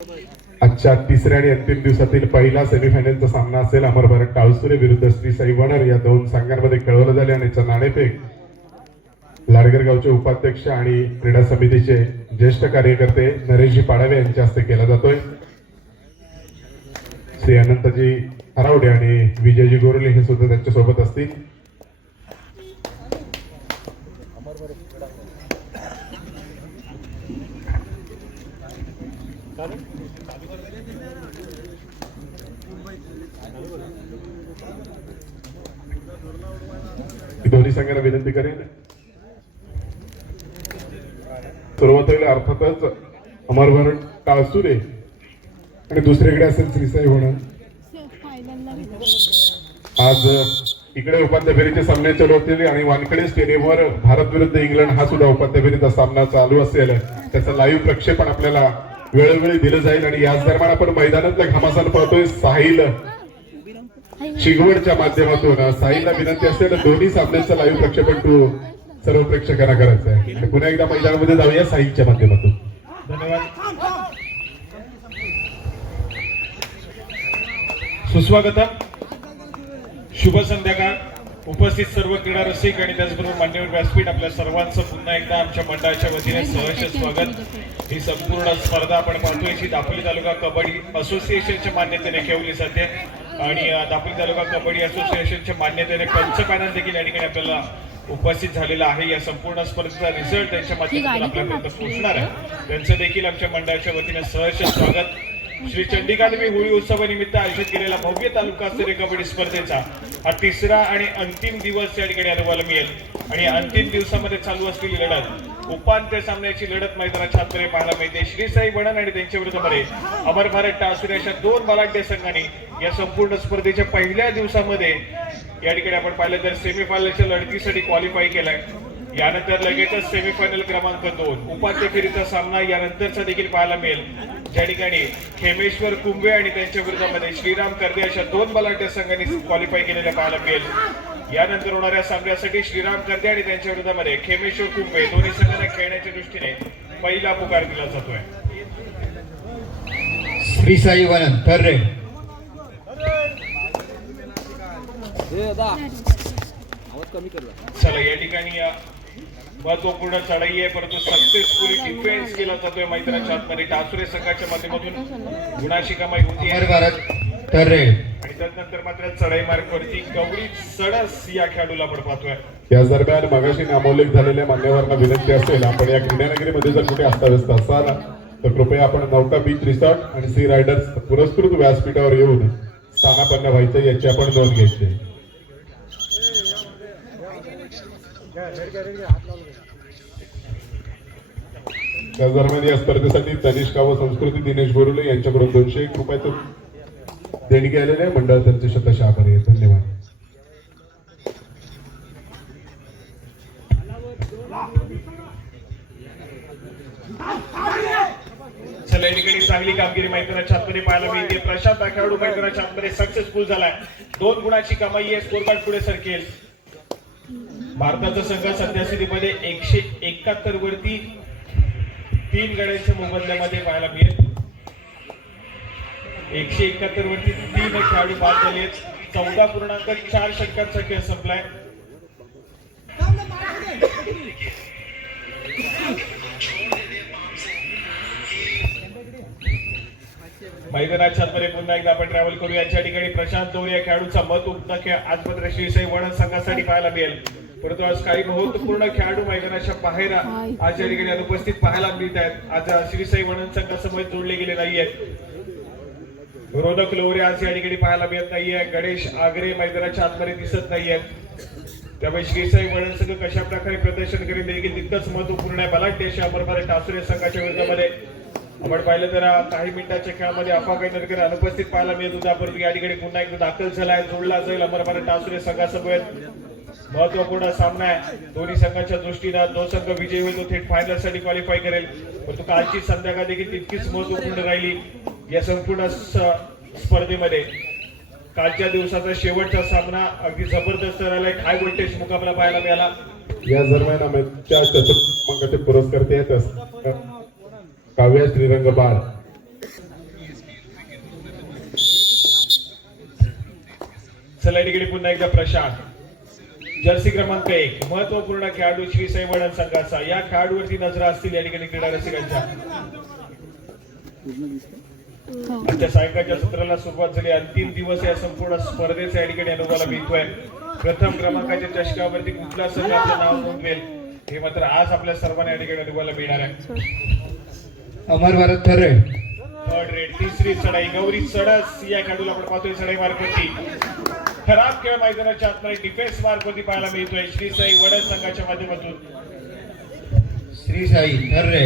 आजच्या तिसऱ्या आणि अंतिम दिवसातील पहिला सेमीफायनलचा सामना असेल अमर भारत टाळसुरे विरुद्ध श्री साई वणर या दोन संघांमध्ये खेळवलं झाले आणि नाणेफेक लाडगर गावचे उपाध्यक्ष आणि क्रीडा समितीचे ज्येष्ठ कार्यकर्ते नरेशजी पाडावे यांच्या हस्ते केला जातोय। श्री अनंतजी हरावडे आणि विजयजी गोरले हे सुद्धा त्यांच्या सोबत असतील। दोन्ही संघांना विनंती करेन, सुरुवातीला अर्थातच अमर भारत टाळसुरे आणि दुसरीकडे असेल श्री साई वणर। आज इकडे उपांत्य फेरीचे सामने चालू होतील आणि वानखेडे स्टेडियमवर भारत विरुद्ध इंग्लंड हा सुद्धा उपांत्य फेरीचा सामना चालू असेल। त्याचं लाईव्ह प्रक्षेपण आपल्याला वेळोवेळी दिलं जाईल आणि याच दरम्यान आपण मैदानातल्या घमासान पाहतोय साहिल शिगवडच्या माध्यमातून। साहिलला विनंती असेल दोन्ही सामन्यांचं लाईव्ह प्रक्षेपण तू सर्व प्रेक्षकांना करायचं आहे। पुन्हा एकदा मैदानामध्ये जाऊया साहिलच्या माध्यमातून। धन्यवाद। सुस्वागतम, शुभ संध्याकाळ। उपस्थित सर्व क्रीडा रसिक आणि त्याचबरोबर मान्यवर व्यासपीठ आपल्या सर्वांचं पुन्हा एकदा आमच्या मंडळाच्या वतीने सहर्ष स्वागत। ही संपूर्ण स्पर्धा आपण पाहतोय की दापोली तालुका कबड्डी असोसिएशनच्या मान्यतेने खेळवली जाते आणि दापोली तालुका कबड्डी असोसिएशनच्या मान्यतेने पंच पॅनल देखील या ठिकाणी आपल्याला उपस्थित झालेला आहे। या संपूर्ण स्पर्धेचा रिझल्ट त्यांच्या माध्यमातून आपल्यापर्यंत पोहोचणार आहे। त्यांचं देखील आमच्या मंडळाच्या वतीने सहर्ष स्वागत। श्री चंडिकादेवी होळी उत्सवानिमित्त आयोजित केलेला भव्य तालुकास्तरीय कबड्डी स्पर्धेचा हा तिसरा आणि अंतिम दिवस या ठिकाणी अनुभवायला मिळेल आणि अंतिम दिवसामध्ये चालू असलेली लढत उपांत्य सामन्याची लढत मैदानाच्या आतमध्ये पाहायला मिळते। श्री साई वणर आणि त्यांच्या विरोधामध्ये अमर भारत टाळसुरे अशा दोन बलाढ्य संघांनी या संपूर्ण स्पर्धेच्या पहिल्या दिवसामध्ये या ठिकाणी आपण पाहिलं तर सेमीफायनलच्या लढतीसाठी क्वालिफाय केलाय। यानंतर लगेचच सेमीफायनल क्रमांक 2 उपांत्य फेरीचा सामना यानंतरचा देखील पाहायला मिळेल, ज्या ठिकाणी खेमेश्वर कुंभे आणि त्यांच्या विरोधामध्ये श्रीराम कर्दे अशा दोन बलाढ्य संघांनी क्वालिफाय केलेल्या पाहायला मिळेल। यानंतर होणाऱ्या सामन्यासाठी श्रीराम कर्दे आणि त्यांच्या विरोधामध्ये खेमेश्वर कुंभे दोन्ही संघांना खेळण्याच्या दृष्टीने पहिला पुकार दिला जातोय। श्री साई वणर तर चला या ठिकाणी महत्वपूर्ण चढाई आहे, परंतु सक्सेसफुली डिफेन्स केला जातोय मैदानाच्या आतमध्ये। टाळसुरे संघाच्या माध्यमातून गुणाची कमाई होती अमर भारत तर आणि त्यानंतर मात्र चढाई मार्गावरती गवळी सडस या खेळाडूला आपण पाहतोय। याच दरम्यान मगाशी नामोल्लेख झालेल्या मान्यवरांना विनंती असेल, आपण या क्रीडानगरीमध्ये जर कुठे अस्ताव्यस्त असाल तर कृपया आपण नौका बीच रिसॉर्ट आणि सी रायडर्स पुरस्कृत व्यासपीठावर येऊन स्थानापन्न व्हायचं याची आपण नोंद घ्यायची। त्या दरम्यान या स्पर्धेसाठी तनिष्का व संस्कृती दिनेश बोरुले यांच्याकडून 201 रुपयाचं देणगी आलेले आहे। मंडळ त्यांचे शतश आभारी आहे। धन्यवाद। चला या ठिकाणी चांगली कामगिरी मैदानाच्या आतमध्ये पाहायला मिळते। प्रशांत हा खेळाडू मैदानाच्या आतमध्ये सक्सेसफुल झालाय, 2 गुणाची कमाई आहे। स्कोर कार्ड पुढे सरकेल। भारताचा संघ सध्या स्थितीमध्ये 171 वरती 3 गड्यांच्या मोबदल्यामध्ये पाहायला मिळेल। 171 वरती 3 खेळाडू बाद झाले आहेत। 14.4 षटकांचा खेळ संपलाय। मैदानाच्या आतमध्ये पुन्हा एकदा आपण ट्रॅव्हल करूया। या ठिकाणी प्रशांत तोरे या खेळाडूचा महत्वपूर्ण खेळ आज मात्र श्री साई वणर संघासाठी पाहायला मिळेल, परंतु आज काही महत्वपूर्ण खेळाडू मैदानाच्या बाहेर आज या ठिकाणी अनुपस्थित पाहायला मिळत आहेत। आज श्री साई वणर संघासमोर जोडले गेले नाहीये। रोधक लोहरे आज या ठिकाणी पाहायला मिळत नाहीये। गणेश आगरे मैदानाच्या आतमध्ये दिसत नाहीये। त्यामुळे श्री साई वणर संघ कशा प्रकारे प्रदर्शन करेल देखील तितकंच महत्वपूर्ण आहे। बलाढ्य अमर भारत टाळसुरे संघाच्या विरोधामध्ये आपण पाहिलं तर काही मिनिटाच्या खेळामध्ये अफागनगर अनुपस्थित पाहायला मिळत होता, परंतु या ठिकाणी पुन्हा एकदा दाखल झालाय। जोडला जाईल अमर भारत टाळसुरे संघासमोर। महत्वपूर्ण सामना आहे दोन्ही संघाच्या दृष्टीने। जो संघ विजयी होईल तो थेट फायनल साठी क्वालिफाय करेल, परंतु कालची संध्याकाळ देखील तितकीच महत्वपूर्ण राहिली या संपूर्ण स्पर्धेमध्ये। कालच्या दिवसाचा शेवटचा सामना अगदी जबरदस्त राहिला, हाय व्होल्टेज मुकाबला पाहायला मिळाला। या दरम्यान आमच्या चतुर्थ पुरस्कार आहेत काव्या श्रीरंग बाळ चला इकडे पुन्हा एकदा प्रशांत जर्सी क्रमांक 1 महत्वपूर्ण खेळाडू श्री साई वडद संघाचा या खेळाडूवरती नजर असतील या ठिकाणी क्रीडा रसिकांच्या आजच्या सायंकाळच्या सत्राला सुरुवात झाली अंतिम दिवस या संपूर्ण स्पर्धेचा या ठिकाणी अनुभवाला मिळतोय प्रथम क्रमांकाच्या चषकावरती कुठला संघ आपलं नाव नोंदवेल हे मात्र आज आपल्या सर्वांना या ठिकाणी अनुभवाला मिळणार आहे अमर भारत थर्रे थर्ड रेड तिसरी चढाई गौरी चढस या खेळाडूला आपण पाहतोय चढाई मार्कवरती खराब खेळ मैदानाच्या आतमध्ये डिफेन्स मार्कवरती पाहायला मिळतोय श्री साई वडद संघाच्या माध्यमातून श्री साई थर्रे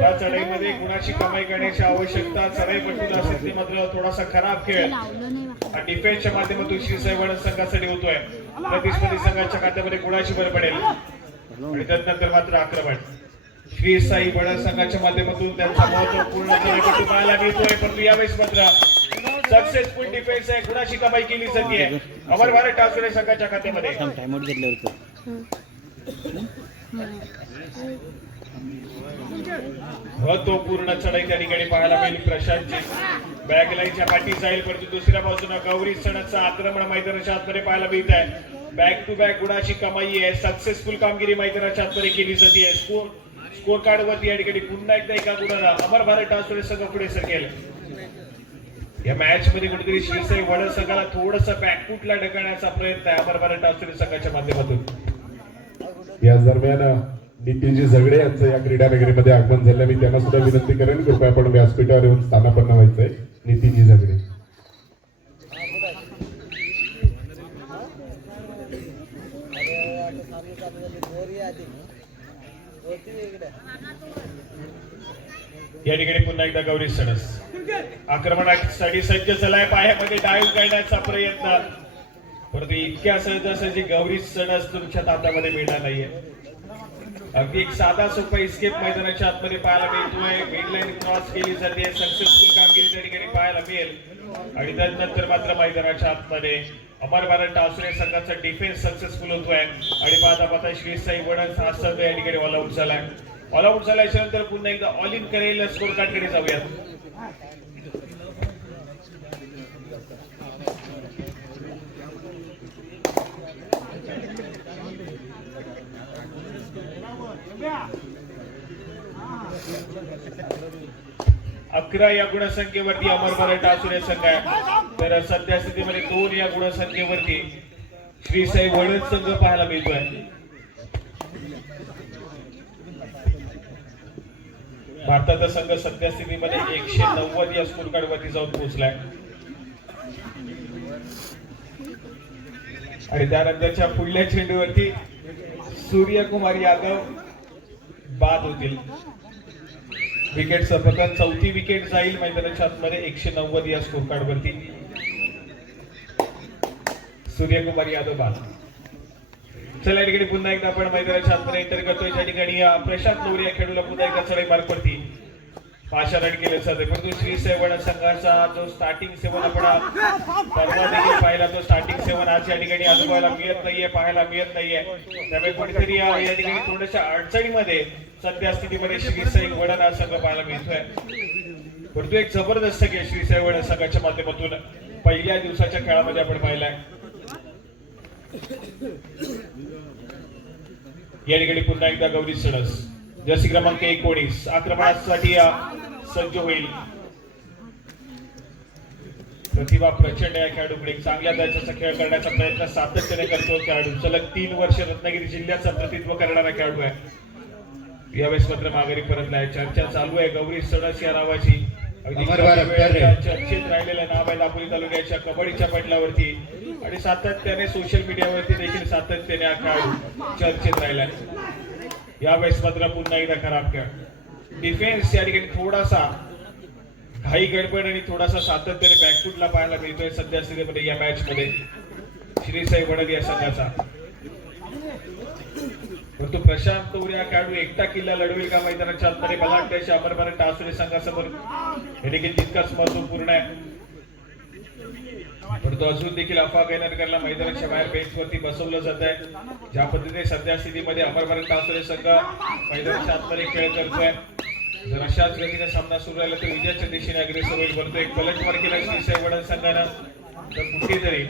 या चढाईमध्ये गुणाची कमाई करण्याची आवश्यकता चढाईपटून असेल ते मात्र थोडासा खराब खेळ हा डिफेन्सच्या माध्यमातून श्री साई वडद संघासाठी होतोय प्रतिस्पर्धी संघाच्या खात्यामध्ये गुणाची भर पडेल आणि त्यानंतर मात्र आक्रमण श्री साई वडद संघाच्या माध्यमातून त्यांचा महत्वपूर्ण चढाईपटू पाहायला मिळतोय परंतु यावेळेस मात्र सक्सेसफुल डिफेन्स आहे गुणाची कमाई केली जाते अमर भारत टासुरे संघाच्या खात्यामध्ये महत्वपूर्ण चढाई त्या ठिकाणी पाहायला मिळेल प्रशांतची बॅक लाईनच्या पाठी जाईल परंतु दुसऱ्या बाजूला गौरी सणाचं आक्रमण मैदानाच्या आतमध्ये पाहायला मिळत आहे बॅक टू बॅक गुणाची कमाई आहे सक्सेसफुल कामगिरी मैदानाच्या आतमध्ये केली जाते स्कोर कार्ड वरती या ठिकाणी पुन्हा एकदा एका गुणाला अमर भारत टासुरे संघ पुढे सरकेल या मॅच मध्ये कुठेतरी श्रीसाई वडद संघाला थोडस बॅकफुटला ढकलण्याचा प्रयत्न आहे अमर भारत टासुरे संघाच्या माध्यमातून याच दरम्यान नितीनजी झगडे यांचं या क्रीडा नगरीमध्ये आगमन झालं मी त्यांना सुद्धा विनंती करेन कृपया आपण व्यासपीठावर येऊन स्थानापन्न व्हायचंय नितीनजी झगडे या ठिकाणी पुन्हा एकदा गौरी सणस आक्रमणासाठी सज्ज झालाय पायामध्ये डाईव्ह करण्याचा प्रयत्न परंतु इतक्या सहजासहजी गौरी सणस तुमच्या हातामध्ये मिळणार नाहीये अगदी एक साधा सोपा इस्केप मैदानाच्या आतमध्ये पाहायला मिळतोय मिडलाईन क्रॉस केली जाते सक्सेसफुल कामगिरी त्या ठिकाणी पाहायला मिळेल आणि त्यानंतर मात्र मैदानाच्या आतमध्ये अमर भारत टासुरे संघाचा डिफेन्स सक्सेसफुल होतोय आणि पाहता श्री साई वडद हा संघ या ठिकाणी ऑल आउट झालाय ऑल आउट झाल्याच्या नंतर पुन्हा एकदा ऑल इन करेल स्कोर कार्ड कडे जाऊयात अकरा या गुणसंख्येवरती अमर भारत टासुरे संघ आहे तर सध्या स्थितीमध्ये 2 या गुणसंख्येवरती श्री साई वडद संघ पाहायला मिळतोय भारताचा संघ सध्या स्थितीमध्ये 190 या स्कोर कार्ड वरती जाऊन पोहोचलाय आणि त्यानंतरच्या पुढल्या चेंडूवरती सूर्यकुमार यादव बाद होतील विकेटचा प्रकार चौथी विकेट जाईल मैदानाच्या आतमध्ये 190 या स्कोर कार्ड वरती सूर्यकुमार यादव बाद चला या ठिकाणी पुन्हा एकदा आपण मैदानाच्या आतमध्ये एंटर करतोय त्या ठिकाणी प्रशांत लोरी या खेळाडूला पुन्हा एकदा चढाई मार्क वरती 5 रन केले जाते परंतु श्री साई वडद संघाचा जो स्टार्टिंग 7 आपण परवा देखील पाहिला तो स्टार्टिंग 7 आज या ठिकाणी अनुभवायला मिळत नाहीये पाहायला मिळत नाहीये त्यामुळे कुठेतरी या ठिकाणी थोड्याशा अडचणीमध्ये सध्या स्थितीमध्ये श्री साई वडद हा संघ पाहायला मिळतोय परंतु एक जबरदस्त खेळ श्री साई वडद संघाच्या माध्यमातून पहिल्या दिवसाच्या खेळामध्ये आपण पाहिलाय या ठिकाणी पुन्हा एकदा गौरी सणस जर्सी क्रमांक 19 आक्रमणासाठी सज्ज होईल प्रतिभा प्रचंड या खेळाडूकडे चांगल्या दर्जाचा खेळ करण्याचा प्रयत्न सातत्याने करतो खेळाडू सलग 3 वर्ष रत्नागिरी जिल्ह्याचं प्रतिनिधित्व करणारा खेळाडू आहे यावेळेस मात्र माघारी परतलाय चर्चा चालू आहे गौरी सणस या नावाची चर्चेत राहिलेलं नाव आहे दापोली तालुक्याच्या कबड्डीच्या पटलावरती आणि सातत्याने सोशल मीडियावरती देखील सातत्याने हा खेळाडू चर्चेत राहिलाय यावेळेस मात्र पुन्हा एकदा खराब खेळ डिफेन्स या ठिकाणी थोडासा घाई गडबड आणि थोडासा सातत्याने बॅकफुटला पाहायला मिळतोय सध्या स्थितीमध्ये या मॅच मध्ये श्री साई वडद या संघाचा परंतु प्रशांत तोरे हा खेळाडू एकटा किल्ला लढवेल का मैदानाच्या आतमध्ये मला वाटतं अमर भारत टासुरे संघासमोर हे देखील तितकाच महत्वपूर्ण आहे परंतु अजून देखील अफवा गैरनगरला मैदानाच्या बाहेर बेंचवरती बसवलं जात आहे ज्या पद्धतीने सध्या स्थितीमध्ये अमर भारत टासुरे संघ मैदानाच्या आतमध्ये खेळ करतोय जर अशाच गतीने सामना सुरू राहिला तर विजयाच्या दिशेने अग्रेसर होईल परंतु एक पलटवार केला श्री साई वडद संघानं तर कुठेतरी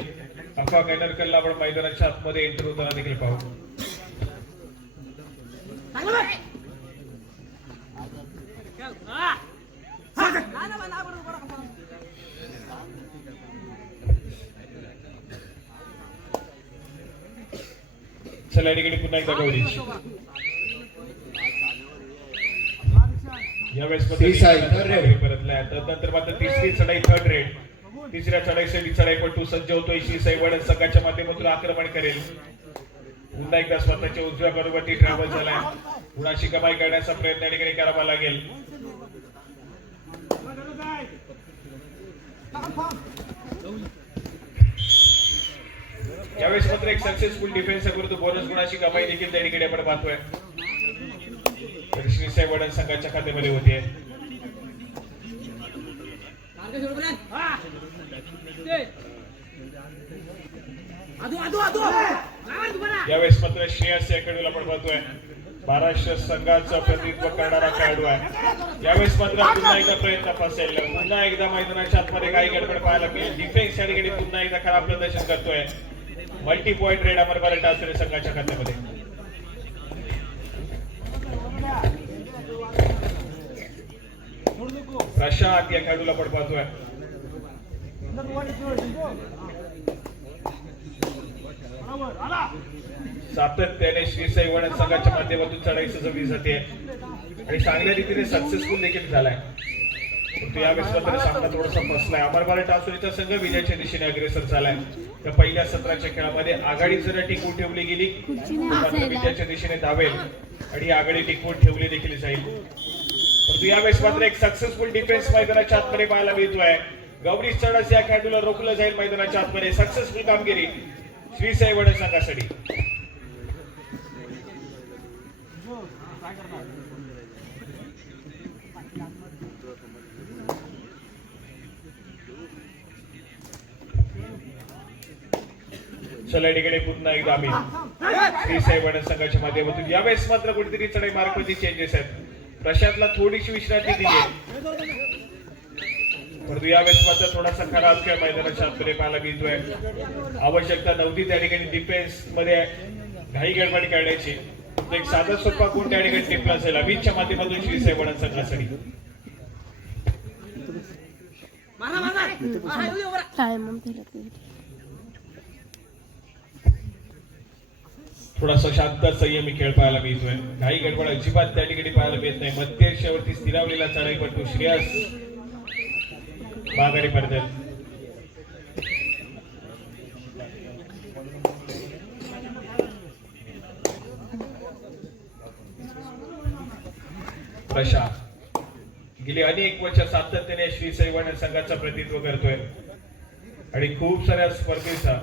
अफवा कॅनरकरला आपण मैदानाच्या आतमध्ये एंटर होताना देखील पाहू. चला या ठिकाणी पुन्हा एकदा कव्हरेज. यावेळेस परतलाय. तदनंतर मात्र तिसरी चढाई थर्ड रेड. तिसऱ्या चढाईसाठी चढाईपटू सज्ज होतोय. श्रीसाई वडद संघाच्या माध्यमातून आक्रमण करेल. पुन्हा एकदा स्वतःच्या उजव्या बरोबरती ट्रॅव्हल झालाय. गुणाची कमाई करण्याचा प्रयत्न या ठिकाणी करावा लागेल. यावेळेस मात्र एक सक्सेसफुल डिफेन्स करतो. बोनस गुणाची कमाई देखील त्या ठिकाणी आपण पाहतोय. श्रीसाई वडद संघाच्या खात्यामध्ये होते. यावेळेस मात्र श्रेयस अकॅडमीला आपण पाहतोय. महाराष्ट्र संघाचं प्रतिनिधित्व करणारा खेळाडू आहे. यावेळेस मात्र पुन्हा एकदा प्रयत्न फसेल. पुन्हा एकदा मैदानाच्या आतमध्ये काही गडबड पाहायला मिळेल. डिफेन्स या ठिकाणी पुन्हा एकदा खराब प्रदर्शन करतोय. मल्टी पॉइंट रेड अमरबारे टासरे संघाच्या खात्यामध्ये. प्रशांत या खेळाडूला आपण पाहतोय. सातत्याने श्रीसाई वडद संघाच्या माध्यमातून चढाई सजवली जाते आणि चांगल्या रीतीने सक्सेसफुल देखील झालाय. परंतु यावेळेस मात्र सामना थोडासा फसलाय. अमरबारे टासरीचा संघ विजयाच्या दिशेने अग्रेसर झालाय. त्या पहिल्या सत्राच्या खेळामध्ये आघाडी जर टिकवून ठेवली गेली मात्र विजयाच्या दिशेने धावेल आणि आघाडी टिकवून ठेवली देखील जाईल. परंतु यावेळेस मात्र एक सक्सेसफुल डिफेन्स मैदानाच्या आतमध्ये पाहायला मिळतोय. गौरी चढस या खेळाडूला रोखलं जाईल मैदानाच्या आतमध्ये. सक्सेसफुल कामगिरी श्रीसाई वडद संघासाठी. चला या ठिकाणी पुन्हा एकदा आम्ही श्रीसाई वडद संघाच्या माध्यमातून. यावेळेस मात्र कुठेतरी चढाई मार्गमध्ये चेंजेस आहेत. प्रशांतला थोडीशी विश्रांती दिली. परंतु यावेळेस मात्र थोडासा खराब खेळ मैदानाच्या आतमध्ये पाहायला मिळतोय. आवश्यकता नव्हती त्या ठिकाणी डिफेन्स मध्ये घाई गडबड करण्याची. एक साधा सोपा गुण त्या ठिकाणी टिपला असेल अमितच्या माध्यमातून श्रीसाई वडद संघासाठी. थोडासा शांत संयमी खेळ पाहायला मिळतोय. घाई गडबड अजिबात त्या ठिकाणी पाहायला मिळत नाही. मध्यशेवटी स्थिरावलेला चढाईपटू श्रेयस माघारी पडते. प्रशांत गेली अनेक वर्ष सातत्याने श्रीसाई वडद संघाचं प्रतिनिधित्व करतोय आणि खूप साऱ्या स्पर्धेचा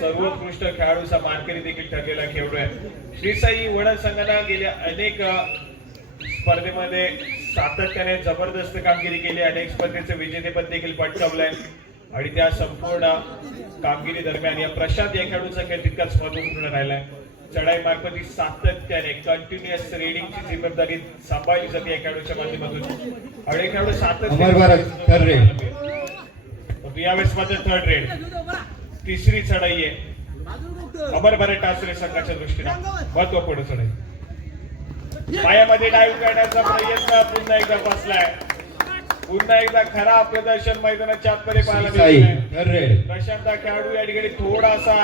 सर्वोत्कृष्ट खेळाडूचा मानकरी देखील ठरलेला खेळाडू आहे. श्रीसाई वडद संघाने गेल्या अनेक स्पर्धेमध्ये सातत्याने जबरदस्त कामगिरी केली. अनेक स्पर्धेचे विजेतेपद देखील पटकावलंय आणि त्या संपूर्ण कामगिरी दरम्यान या प्रशांत या खेळाडूचा खेळ तितकाच महत्वपूर्ण राहिलाय. चढाई मार्फत सातत्याने कंटिन्युअस रेडिंगची जबाबदारी सांभाळली जाते या खेळाडूच्या माध्यमातून. आणि खेळाडू सातत्याने यावेळेस मात्र थर्ड रेड. तिसरी चढाई आहे अमरबारे टासरे संघाच्या दृष्टीने महत्वपूर्ण चढाई. पायामध्ये डाईव्ह करण्याचा प्रयत्न पुन्हा एकदा फसलाय. पुन्हा एकदा खराब प्रदर्शन मैदानाच्या आतमध्ये पाहायला मिळतोय. प्रशांत खेळाडू या ठिकाणी थोडासा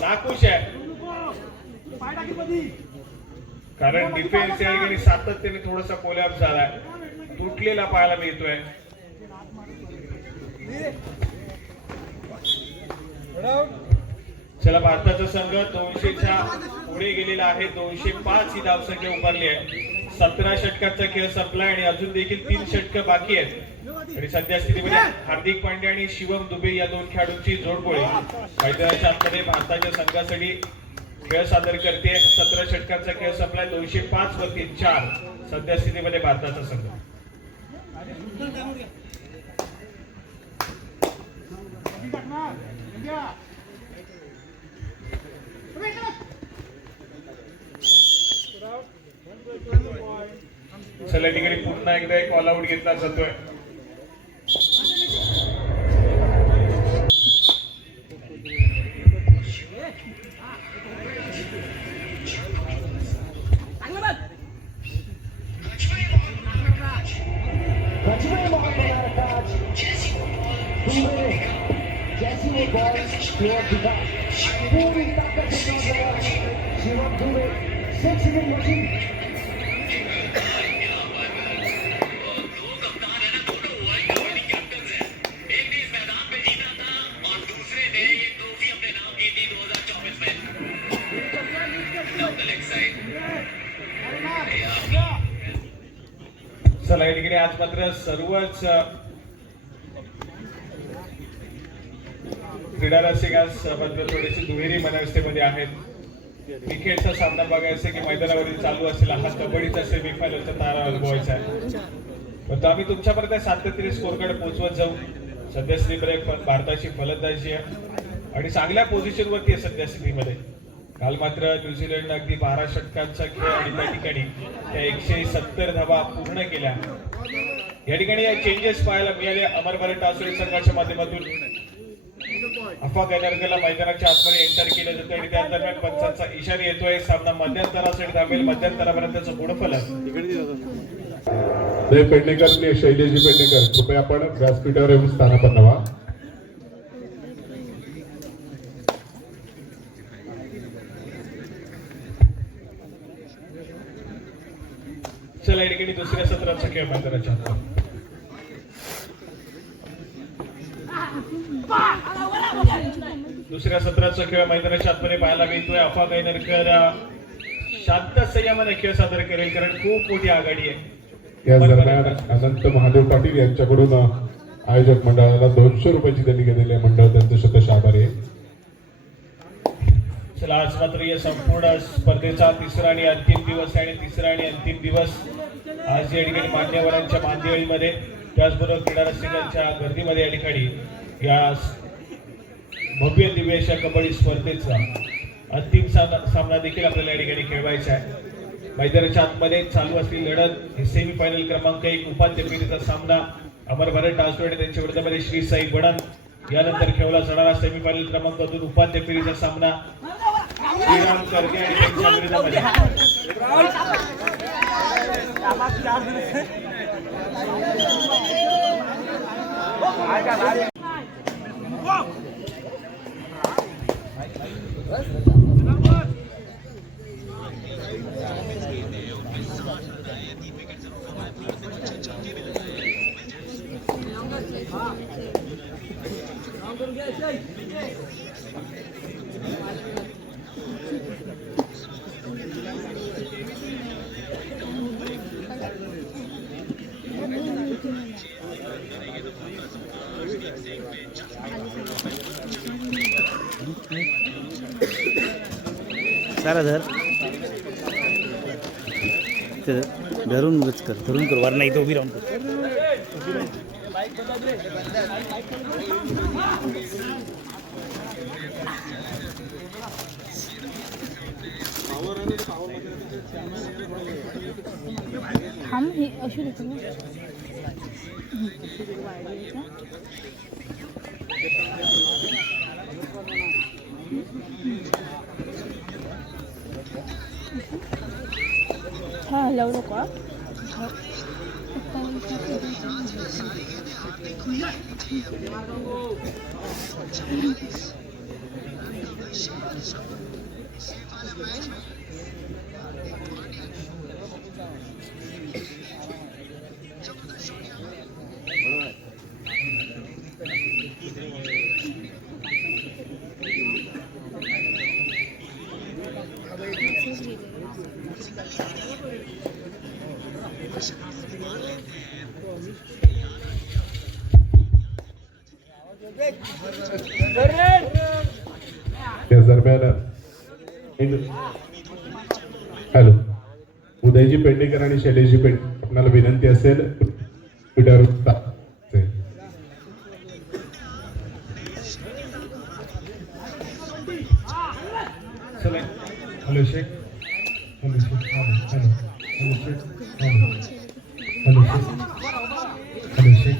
नाखुश आहे कारण डिफेन्स या ठिकाणी सातत्याने थोडासा कोलॅप्स झालाय. तुटलेला पाहायला मिळतोय. चला भारताचा संघ 200च्या पुढे गेलेला आहे. 205 ही धावसंख्या उभारली आहे. 17 षटकाचा खेळ संपला आणि अजून देखील 3 षटक बाकी आहेत आणि सध्या स्थितीमध्ये हार्दिक पांड्या आणि शिवम दुबे या दोन खेळाडूंची जोडगोळी मैदानाच्या आतमध्ये भारताच्या संघासाठी खेळ सादर करते. 17 षटकाचा खेळ संपलाय. 205 वरती 4 सध्या स्थितीमध्ये भारताचा संघ. चला ठिकाणी पुन्हा एकदा एक ऑल आउट घेतला जातोय. जैसी वो बॉल प्लेयर दिखा पूरी ताकत से शिवम दुबे 6 मिनट मशीन चला या ठिकाणी आज मात्र सर्वच क्रीडा रसिक आज मात्र थोडीशी दुहेरी मनवस्थेमध्ये आहेत. क्रिकेटचा सामना बघायचा की मैदानावरील चालू असलेला हा कबड्डीचा सेमीफायनलचा तारा अनुभवायचा आहे. पण आम्ही तुमच्यापर्यंत सातत्याने स्कोर कार्ड पोहोचवत जाऊ. सध्या स्थितीमध्ये भारताची फलंदाजी आहे आणि चांगल्या पोझिशनवरती आहे सध्या स्थितीमध्ये. काल मात्र न्यूझीलंडनं अगदी 12 षटकांचा खेळ आणि त्या ठिकाणी त्या 170 धावा पूर्ण केल्या. या ठिकाणी चेंजेस पाहायला मिळाले. अमर भारत टासुरे संघाच्या माध्यमातून अफा गैनरगरला मैदानाच्या आतमध्ये एंटर केलं जातं आणि त्या दरम्यान पंचांचा इशारा येतोय. सामना मध्यंतरासाठी धावेल. मध्यंतरापर्यंतचं गुणफलक देव पेडणेकर आणि शैलेशजी पेडणेकर कृपया आपण व्यासपीठावर येऊन स्थानापन्न व्हा. चला या ठिकाणी दुसऱ्या सत्राचा खेळ मैदानाच्या आत. दुसऱ्या सत्राचा खेळ मैदानाच्या आतमध्ये पाहायला मिळतोय. अफा गैनरकर शांत संयमाने खेळ सादर करेल कारण खूप मोठी आघाडी आहे. या दरम्यान अनंत महादेव पाटील यांच्याकडून आयोजक मंडळाला 200 रुपयाची देणगी दिली आहे. मंडळ त्यांचं शतश आभारी आहे. चला आज मात्र या संपूर्ण स्पर्धेचा तिसरा आणि अंतिम दिवस आहे आणि तिसरा आणि अंतिम दिवस आज या ठिकाणी मान्यवरांच्या मांदियाळीमध्ये त्याचबरोबर क्रीडा रसिकांच्या गर्दीमध्ये या ठिकाणी या भव्य दिव्य अशा कबड्डी स्पर्धेचा अंतिम सामना देखील आपल्याला या ठिकाणी खेळवायचा आहे. मैदानाच्या आतमध्ये चालू असलेली लढत ही सेमीफायनल क्रमांक 1 उपांत्य फेरीचा सामना अमर भारत टासुरे आणि त्यांच्या विरोधामध्ये श्री साई बडन. यानंतर खेळला जाणारा सेमीफायनल क्रमांक 2 उपांत्य फेरीचा सामना श्रीराम करगे आणि त्यांच्या विरोधामध्ये सारा धर धरून कर वर नाही तो उभी राहून कर. हम हे अशी देतो ना. हा लावू नको. या दरम्यान हॅलो उदयजी पेडणेकर आणि शैलेशजी पेडणेकर आपल्याला विनंती असेल hello Shaikh hello Shaikh hello hello Shaikh hello Shaikh.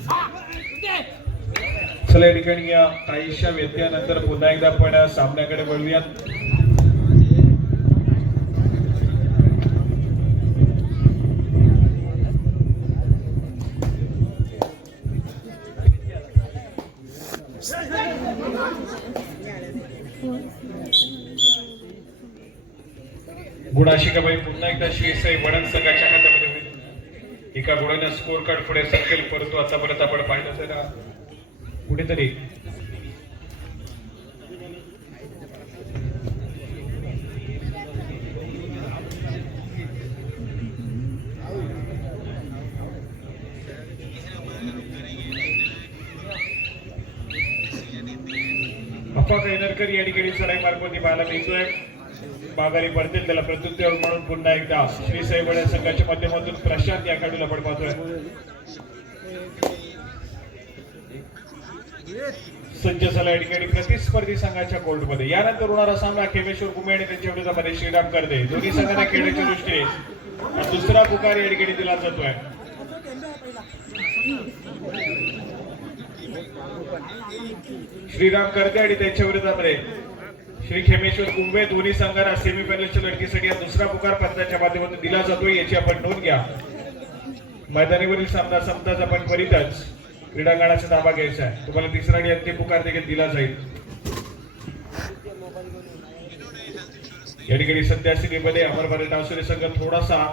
चला या ठिकाणी या काहीशा व्यत्ययानंतर पुन्हा एकदा आपण सामन्याकडे वळूयात. गुणाशिकाबाई पुन्हा एकदा शिरसाई वडद संघाच्या खात्यामध्ये होईल. एका गुणानं स्कोर कार्ड पुढे सरकेल, परंतु आतापर्यंत आपण पाहिलं असेल कुठेतरी अफा कैनरकर या ठिकाणी सराई मार्गवरती पाहायला मिळतोय. माघारी पडतील, त्याला प्रत्युत्तर म्हणून पुन्हा एकदा श्री साई वडद संघाच्या माध्यमातून प्रशांत या खेळाडूला आपण पाहतोय. सज्ज झाला या ठिकाणी प्रतिस्पर्धी संघाच्या कोर्टमध्ये. यानंतर होणारा सामना खेमेश्वर कुमे आणि त्यांच्या विरोधामध्ये श्रीराम करदे. दोन्ही संघांना खेळण्याच्या दृष्टीने दुसरा पुकार या ठिकाणी दिला जातोय. श्रीराम करदे आणि त्यांच्या विरोधामध्ये श्री खेमेश्वर कुंभे. दोन्ही संघांना सेमीफायनलच्या लढतीसाठी हा दुसरा पुकार पंचांच्या माध्यमातून दिला जातोय, याची आपण नोंद घ्या. मैदानावरील सामना संपताच आपण त्वरितच क्रीडांगणाचा ताबा घ्यायचा आहे. तुम्हाला तिसरा आणि अंतिम पुकार देखील दिला जाईल. या ठिकाणी सध्या स्थितीमध्ये अमर भारत डावसरे संघ थोडासा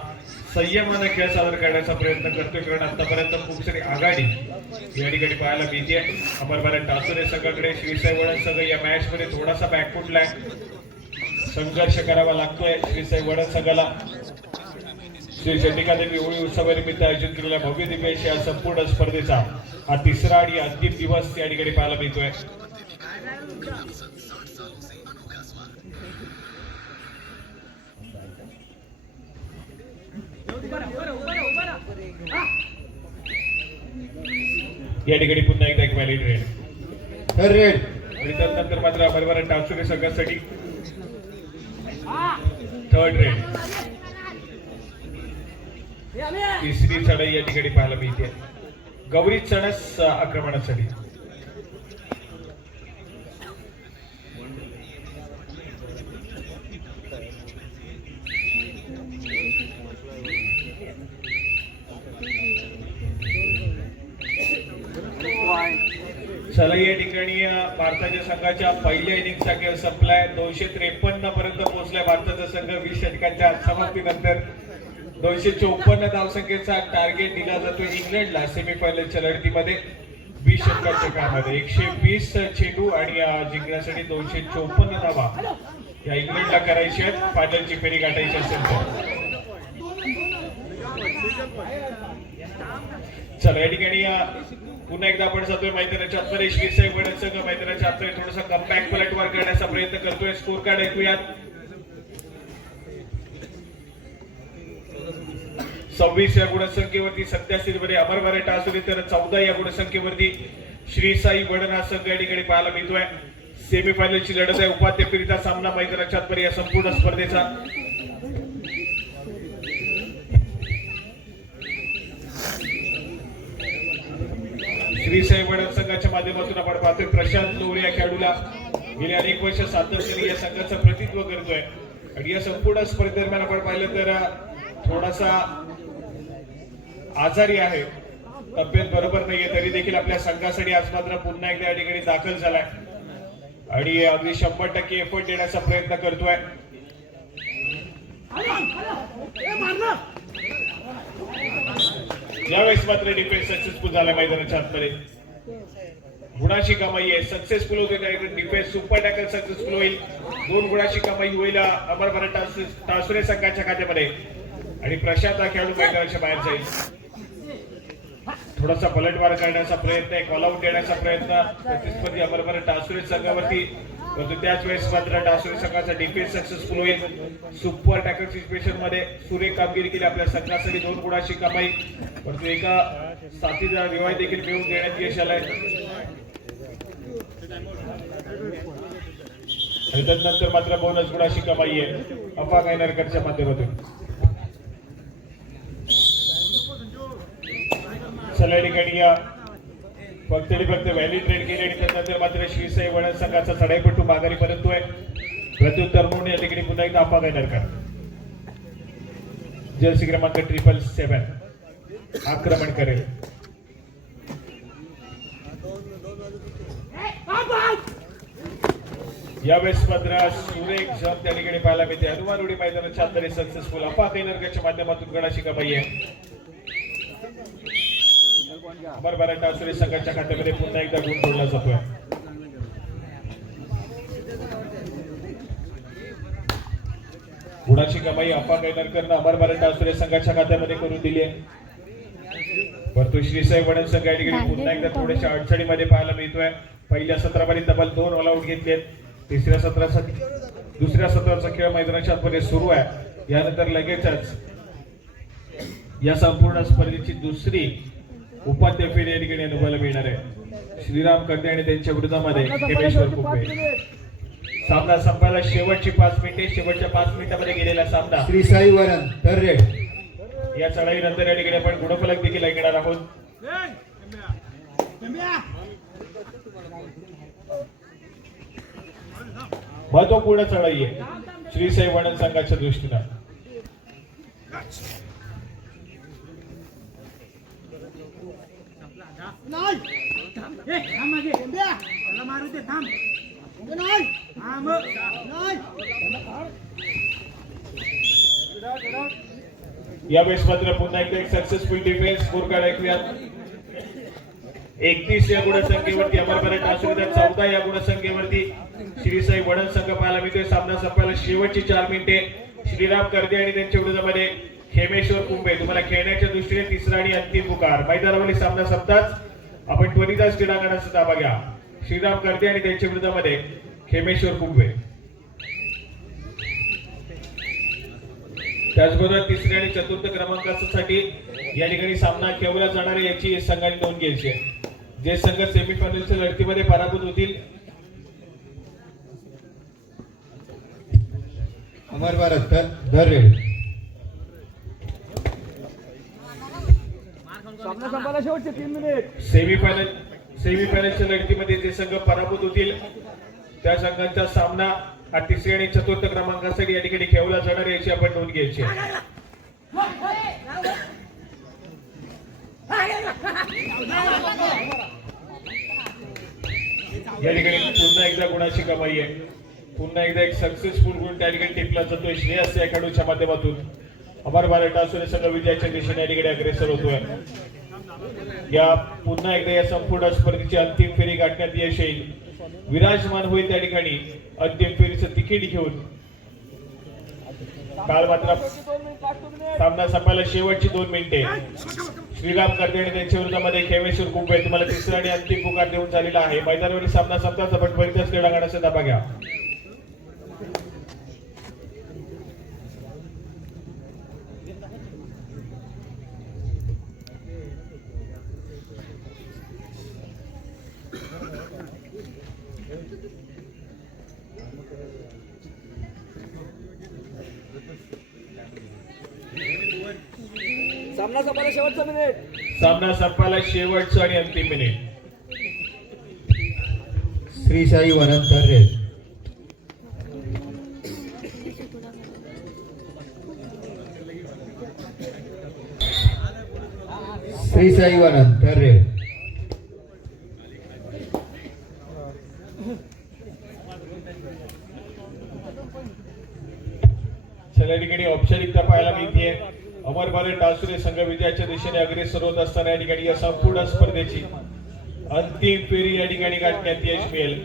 संयमाने खेळ सादर करण्याचा प्रयत्न करतोय, कारण आतापर्यंत खूप सारी आघाडी या ठिकाणी पाहायला मिळते. अमर भारत डावसरे संघाकडे श्री साई वडद संघ या मॅच मध्ये थोडासा बॅकफुटलाय, संघर्ष करावा लागतोय श्री साई वडद संघाला. श्री चंडिका देवी होळी उत्सवानिमित्त आयोजित केलेल्या भव्य दिव्य या संपूर्ण स्पर्धेचा हा तिसरा आणि अंतिम दिवस या ठिकाणी पाहायला मिळतोय. या ठिकाणी पुन्हा एकदा एक व्हॅलिड रेड. Third red. आणि त्यानंतर मात्र अमर भारत डावसरे संघासाठी थर्ड रेड. तिसरी चढाई या ठिकाणी पाहायला मिळते गौरी चणस आक्रमणासाठी. चला या ठिकाणी भारताच्या संघाच्या पहिल्या इनिंगचा खेळ संपलाय. 253 पर्यंत पोहोचलाय भारताचा संघ. 20 षटकांच्या समाप्तीनंतर 254 धावसंख्येचा टार्गेट दिला जातो इंग्लंडला सेमीफायनलच्या लढतीमध्ये. 20 षटकांच्या काळामध्ये 120 चेंडू आणि जिंकण्यासाठी 254 धावा या इंग्लंडला करायची आहेत फायनलची फेरी गाठायची असेल तर. चला या ठिकाणी पुन्हा एकदा आपण जातोय मैदानाच्या आतमध्ये. श्री साई वडद संघ मैदानाच्या आतमध्ये थोडासा कमबॅक पलटवार करण्याचा प्रयत्न करतोय. स्कोर कार्ड ऐकूयात. 26 या गुणसंख्येवरती सध्या स्थितीमध्ये अमर भारत डावसरे, तर 14 या गुणसंख्येवरती श्री साई वडद हा संघ या ठिकाणी पाहायला मिळतोय. सेमीफायनलची लढत आहे, उपांत्य फेरीचा सामना मैदानाच्या आतमध्ये या संपूर्ण स्पर्धेचा. श्री साई वडद संघाच्या माध्यमातून आपण पाहतोय प्रशांत लोरे या खेळाडूला गेली अनेक वर्ष सातत्याने या संघाचं प्रतिनिधित्व करतोय. आणि या संपूर्ण स्पर्धेदरम्यान आपण पाहिलं तर थोडासा आजारी आहे, तब्येत बरोबर नाहीये, तरी देखील आपल्या संघासाठी आज मात्र पुन्हा एकदा या ठिकाणी दाखल झालाय आणि अगदी 100% एफर्ट देण्याचा प्रयत्न करतोय. यावेळेस मात्र डिफेन्स सक्सेसफुल झाला मैदानाच्या आतमध्ये. गुणाची कमाई आहे, सक्सेसफुल होते डिफेन्स. सुपर टॅकल सक्सेसफुल होईल. 2 गुणाची कमाई होईल अमर भारत डावसरे संघाच्या खात्यामध्ये आणि प्रशांत हा खेळाडू मैदानाच्या बाहेर जाईल. थोडासा पलटवार करण्याचा प्रयत्न आहे, कॉल आउट देण्याचा प्रयत्न प्रतिस्पर्धी अमर भारत डावसरे संघावरती, परंतु त्याच वेळेस मात्र डावसरे संघाचा डिफेन्स सक्सेसफुल होईल. सुपर टॅकल सिच्युएशन मध्ये सुरेख कामगिरी केली आपल्या संघासाठी. 2 गुणाची कमाई, परंतु एका साथीदार रिवाय देखील मिळवून देण्यात यश आलंय. आणि त्यानंतर मात्र बोनस गुणाची कमाई आहे अफा कैनरकरच्या माध्यमातून. चला या ठिकाणी फक्त व्हॅली ट्रेड केली आणि त्यानंतर मात्र श्री साई वडद संघाचा चढाईपटू माघारी परततोय. प्रत्युत्तर म्हणून या ठिकाणी पुन्हा एकदा अफा कैनरकर जर्सी क्रमांक 777 आक्रमण करेल. यावेळेस मात्र सुरेख जम त्या ठिकाणी पाहायला मिळते. हनुमान उडी मैदानाच्या अंतरे सक्सेसफुल अप्पा कैनरच्या माध्यमातून गडाची कमाई आहे. अमर भारत टासुरे संघाच्या खात्यामध्ये पुन्हा एकदा गुण जोडला जातोय. गुणाची कमाई अप्पा कैनरकरनं अमर भारत टासुरे संघाच्या खात्यामध्ये करून दिली आहे. परंतु श्रीसाई वडन संघ या ठिकाणी पुन्हा एकदा थोड्याशा अडचणीमध्ये पाहायला मिळतोय. पहिल्या सत्रामध्ये तब्बल 2 ऑल आउट घेतलेत. दुसऱ्या सत्राचा खेळ मैदानाच्या आतमध्ये सुरू आहे. यानंतर लगेचच या संपूर्ण स्पर्धेची दुसरी उपांत्य फेरी या ठिकाणी अनुभवायला मिळणार आहे. श्रीराम कर्ते आणि त्यांच्या विरोधामध्ये हेमेश्वर कुंभे. सामना संपायला शेवटची 5 मिनिटे. शेवटच्या 5 मिनिटांमध्ये गेलेला सामना श्री साई वरण थर्रे. या चढाईनंतर या ठिकाणी आपण गुणफलक देखील ऐकणार आहोत. महत्वपूर्ण चढाई आहे श्री साई वडन संघाच्या दृष्टीनं. यावेळेस मात्र पुन्हा एकदा एक सक्सेसफुल डिफेन्स स्कोर कार्ड ऐकूयात. 31 या गुणसंख्येवरती अमर भारत टासुरे, 14 या गुणसंख्येवरती श्री साई वडन संघ पाहायला मिळतोय. सामना संपायला शेवटची 4 मिनिटे. श्रीराम कर्दे आणि त्यांच्या विरोधामध्ये हेमेश्वर कुंभे. तुम्हाला खेळण्याच्या दृष्टीने तिसरा आणि अंतिम पुकार. मैदानावरील सामना संपताच आपण त्वरितच क्रीडांगणाचा ताबा घ्या. श्रीराम कर्दे आणि त्यांच्या विरोधामध्ये हेमेश्वर कुंभे. त्याचबरोबर तिसऱ्या आणि चतुर्थ क्रमांकासाठी या ठिकाणी सामना खेळवला जाणार आहे याची संघाने नोंद घ्यायची आहे. जे संघ सेमीफायनलच्या लढतीमध्ये पराभूत होतील अमर भारत थर्रे. सेमीफायनलच्या लढतीमध्ये जे संघ पराभूत होतील त्या संघांचा सामना हा तिसऱ्या आणि चतुर्थ क्रमांकासाठी या ठिकाणी खेळवला जाणार आहे याची आपण नोंद घ्यायची आहे. या ठिकाणी पुन्हा एकदा गुणाची कमाई आहे. पुन्हा एकदा एक सक्सेसफुल गुण त्या ठिकाणी टिपला जातोय श्रेयस या खेळाडूच्या माध्यमातून. अमर भारत टासुरे संघ विजयाच्या दिशेने या ठिकाणी अग्रेसर होतोय. या पुन्हा एकदा या संपूर्ण स्पर्धेची अंतिम फेरी गाठण्यात यश येईल. विराजमान होईल त्या ठिकाणी अंतिम फेरीचं तिकीट घेऊन. काल मात्र सामना संपायला शेवटची 2 मिनिटे. श्रीराम कर्दे आणि त्यांच्या विरोधामध्ये हेमेश्वर कुंभे. तुम्हाला तिसरा आणि अंतिम पुकार देऊन झालेला आहे. मैदानावरील सामना संपताच आपण त्वरितच क्रीडांगणाचा ताबा घ्या. सामना संपायला शेवटचं आणि अंतिम मिनिट. श्री साई वरण थर्रे. श्री साई वरण थर्रे. चला ठिकाणी औपचारिकता पाहायला मिळते. अमर भारत टासुरे संघ विजयाच्या दिशेने अग्रेसर होत असताना या ठिकाणी या संपूर्ण स्पर्धेची अंतिम फेरी या ठिकाणी गाठण्यात यश मिळेल.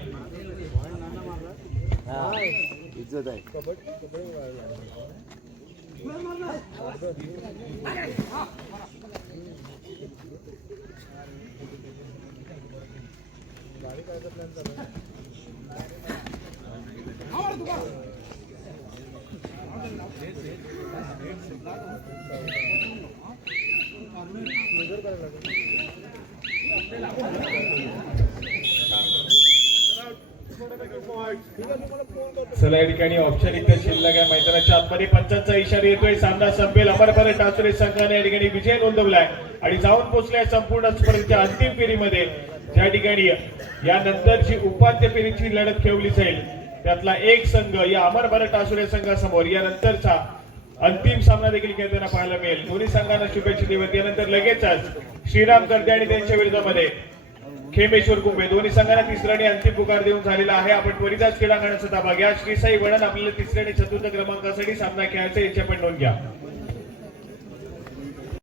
चला या ठिकाणी औपचारिकता शिल्लक आहे. मैदानाच्या आतमध्ये पंचांचा इशारा येतोय. सामना संपेल. अमर भारत टासुरे संघाने या ठिकाणी विजय नोंदवलाय आणि जाऊन पोहोचलाय संपूर्ण स्पर्धेच्या अंतिम फेरीमध्ये. ज्या ठिकाणी यानंतरची उपांत्य फेरीची लढत खेळवली जाईल त्यातला एक संघ या अमर भारत टासुरे संघासमोर यानंतरचा अंतिम सामना देखील खेळताना पाहायला मिळेल. दोन्ही संघांना शुभेच्छा देत यानंतर लगेचच श्रीराम कर्दे आणि त्यांच्या विरोधामध्ये खेमेश्वर कुंभे दोन्ही संघांना तिसरा आणि अंतिम पुकार देऊन झालेला आहे. आपण त्वरितच क्रीडांगणाचा ताबा घ्या. श्री साई वणन आपल्याला तिसऱ्या आणि चतुर्थ क्रमांकासाठी सामना खेळायचा याची आपण नोंद घ्या.